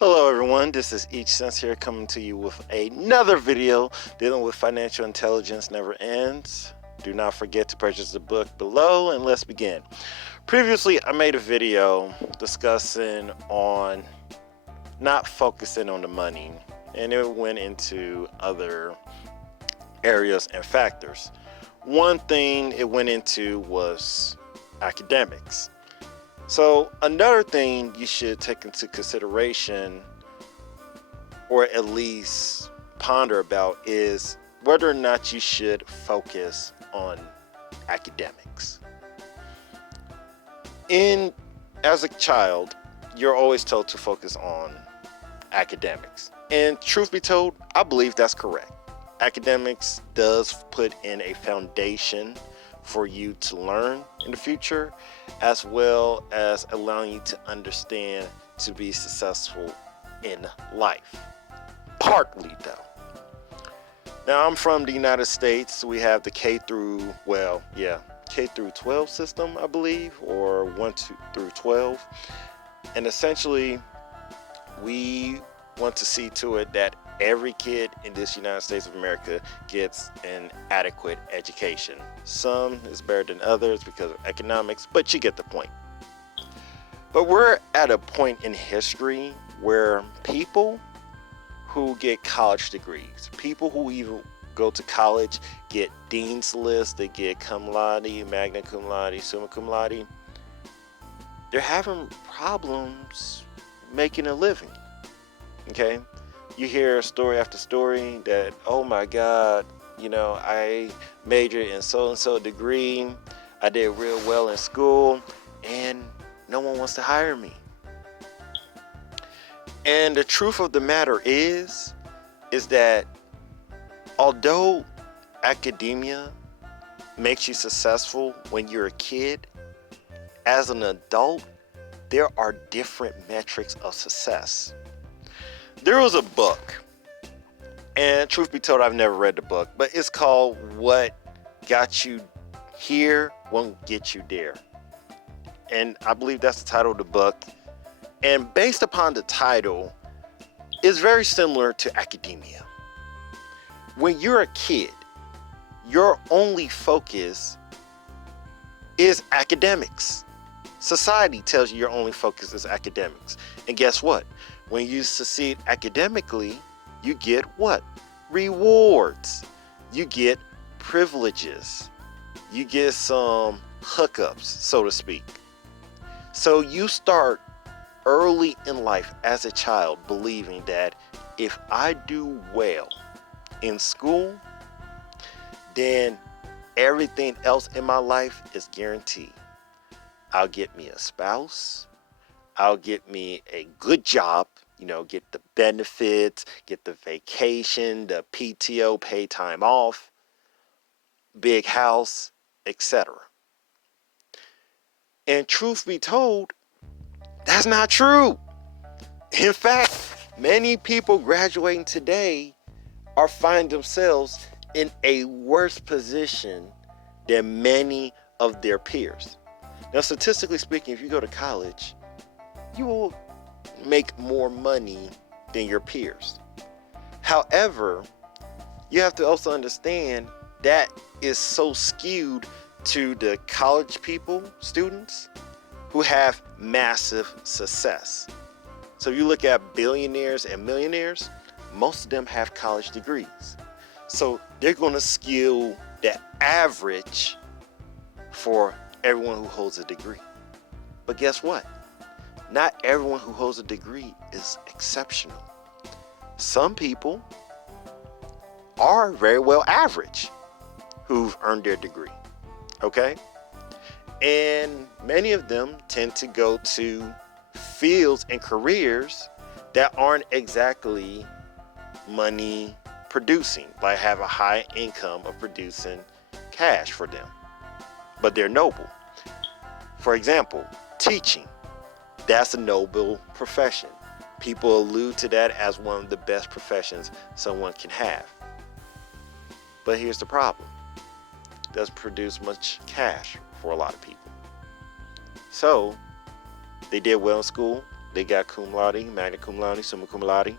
Hello everyone, this is Each Sense here coming to you with another video dealing with financial intelligence never ends. Do not forget to purchase the book below and let's begin. Previously I made a video discussing on not focusing on the money, and it went into other areas and factors. One thing it went into was academics. So another thing you should take into consideration, or at least ponder about, is whether or not you should focus on academics. As a child, you're always told to focus on academics. And truth be told, I believe that's correct. Academics does put in a foundation for you to learn in the future, as well as allowing you to understand to be successful in life. Partly though. Now I'm from the United States. We have the K through 12 system, I believe, or 1 through 12. And essentially we want to see to it that every kid in this United States of America gets an adequate education. Some is better than others because of economics, but you get the point. But we're at a point in history where people who get college degrees, people who even go to college, get dean's lists, they get cum laude, magna cum laude, summa cum laude, they're having problems making a living. Okay? You hear story after story that, oh my God, I majored in so-and-so degree, I did real well in school, and no one wants to hire me. And the truth of the matter is that although academia makes you successful when you're a kid, as an adult, there are different metrics of success. There was a book, and truth be told, I've never read the book, but it's called What Got You Here Won't Get You There. And I believe that's the title of the book. And based upon the title, it's very similar to academia. When you're a kid, your only focus is academics. Society tells you your only focus is academics. And guess what? When you succeed academically, you get what? Rewards. You get privileges. You get some hookups, so to speak. So you start early in life as a child believing that if I do well in school, then everything else in my life is guaranteed. I'll get me a spouse. I'll get me a good job, get the benefits, get the vacation, the PTO, paid time off, big house, etc. And truth be told, that's not true. In fact, many people graduating today are finding themselves in a worse position than many of their peers. Now, statistically speaking, if you go to college, you will make more money than your peers. However, you have to also understand that is so skewed to the college students who have massive success. So if you look at billionaires and millionaires, most of them have college degrees. So they're going to skew the average for everyone who holds a degree. But guess what? Not everyone who holds a degree is exceptional. Some people are very well average who've earned their degree. Okay? And many of them tend to go to fields and careers that aren't exactly money producing, like have a high income of producing cash for them. But they're noble. For example, teaching. That's a noble profession. People allude to that as one of the best professions someone can have. But here's the problem. It doesn't produce much cash for a lot of people. So they did well in school, They got cum laude, magna cum laude, summa cum laude,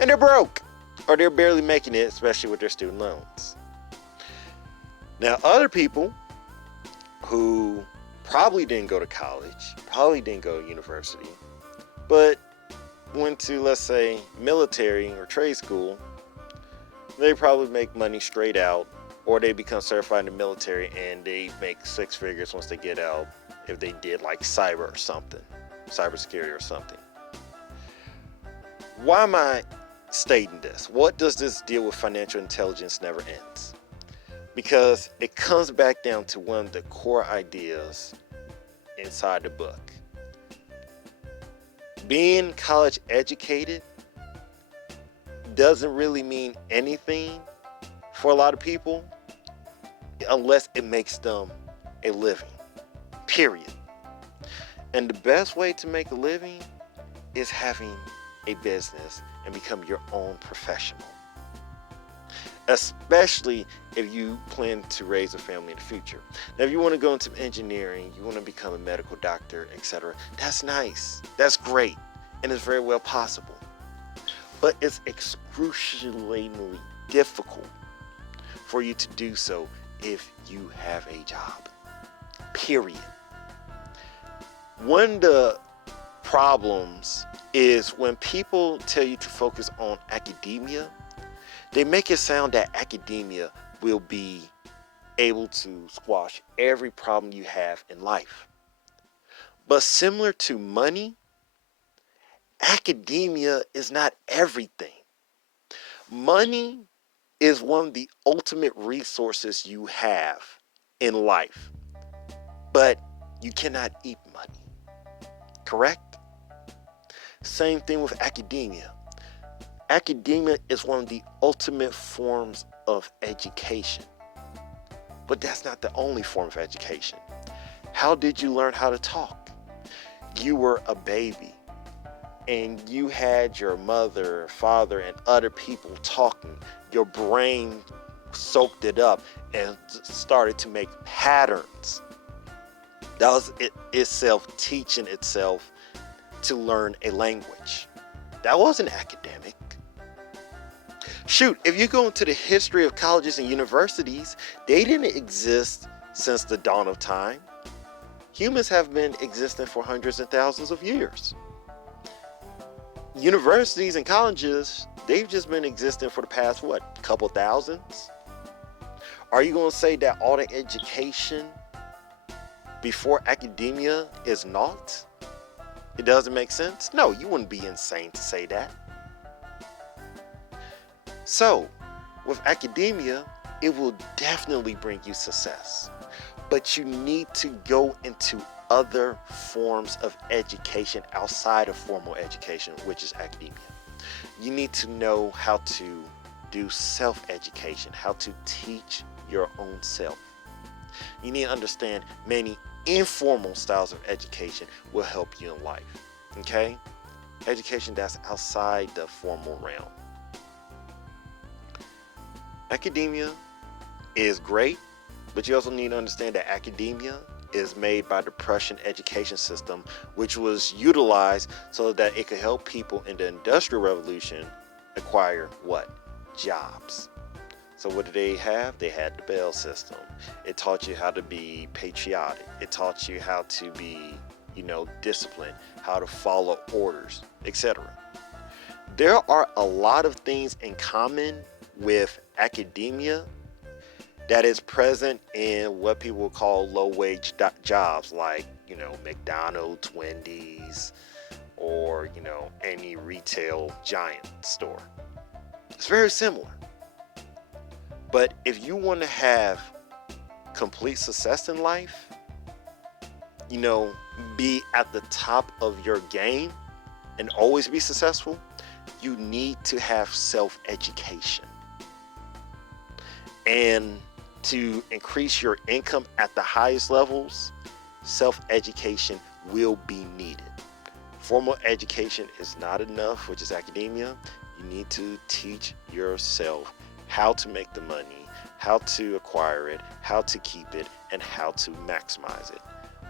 and they're broke, or they're barely making it, especially with their student loans. Now, other people who probably didn't go to college, probably didn't go to university, but went to, let's say, military or trade school, they probably make money straight out, or they become certified in the military and they make six figures once they get out if they did like cyber or something, cybersecurity or something. Why am I stating this? What does this deal with financial intelligence never ends? Because it comes back down to one of the core ideas inside the book. Being college educated doesn't really mean anything for a lot of people unless it makes them a living, period. And the best way to make a living is having a business and become your own professional, especially if you plan to raise a family in the future. Now, if you want to go into engineering, you want to become a medical doctor, etc., that's nice, that's great, and it's very well possible. But it's excruciatingly difficult for you to do so if you have a job, period. One of the problems is when people tell you to focus on academia, they make it sound that academia will be able to squash every problem you have in life. But similar to money, academia is not everything. Money is one of the ultimate resources you have in life, but you cannot eat money, correct? Same thing with academia. Academia is one of the ultimate forms of education, but that's not the only form of education. How did you learn how to talk? You were a baby and you had your mother, father, and other people talking. Your brain soaked it up and started to make patterns. That was it itself teaching itself to learn a language. That wasn't academic. Shoot, if you go into the history of colleges and universities, they didn't exist since the dawn of time. Humans have been existing for hundreds and thousands of years. Universities and colleges, they've just been existing for the past, couple thousands? Are you going to say that all the education before academia is naught? It doesn't make sense? No, you wouldn't be insane to say that. So, with academia, it will definitely bring you success. But you need to go into other forms of education outside of formal education, which is academia. You need to know how to do self-education, how to teach your own self. You need to understand many informal styles of education will help you in life, okay? Education that's outside the formal realm. Academia is great, but you also need to understand that academia is made by the Prussian education system, which was utilized so that it could help people in the Industrial Revolution acquire what? Jobs. So what did they have? They had the Bell system. It taught you how to be patriotic. It taught you how to be, disciplined, how to follow orders, etc. There are a lot of things in common with academia that is present in what people call low-wage jobs, like, McDonald's, Wendy's, or, any retail giant store. It's very similar. But if you want to have complete success in life, be at the top of your game and always be successful, you need to have self-education. And to increase your income at the highest levels, self-education will be needed. Formal education is not enough, which is academia. You need to teach yourself how to make the money, how to acquire it, how to keep it, and how to maximize it.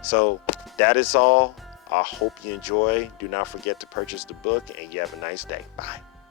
So that is all. I hope you enjoy. Do not forget to purchase the book, and you have a nice day. Bye.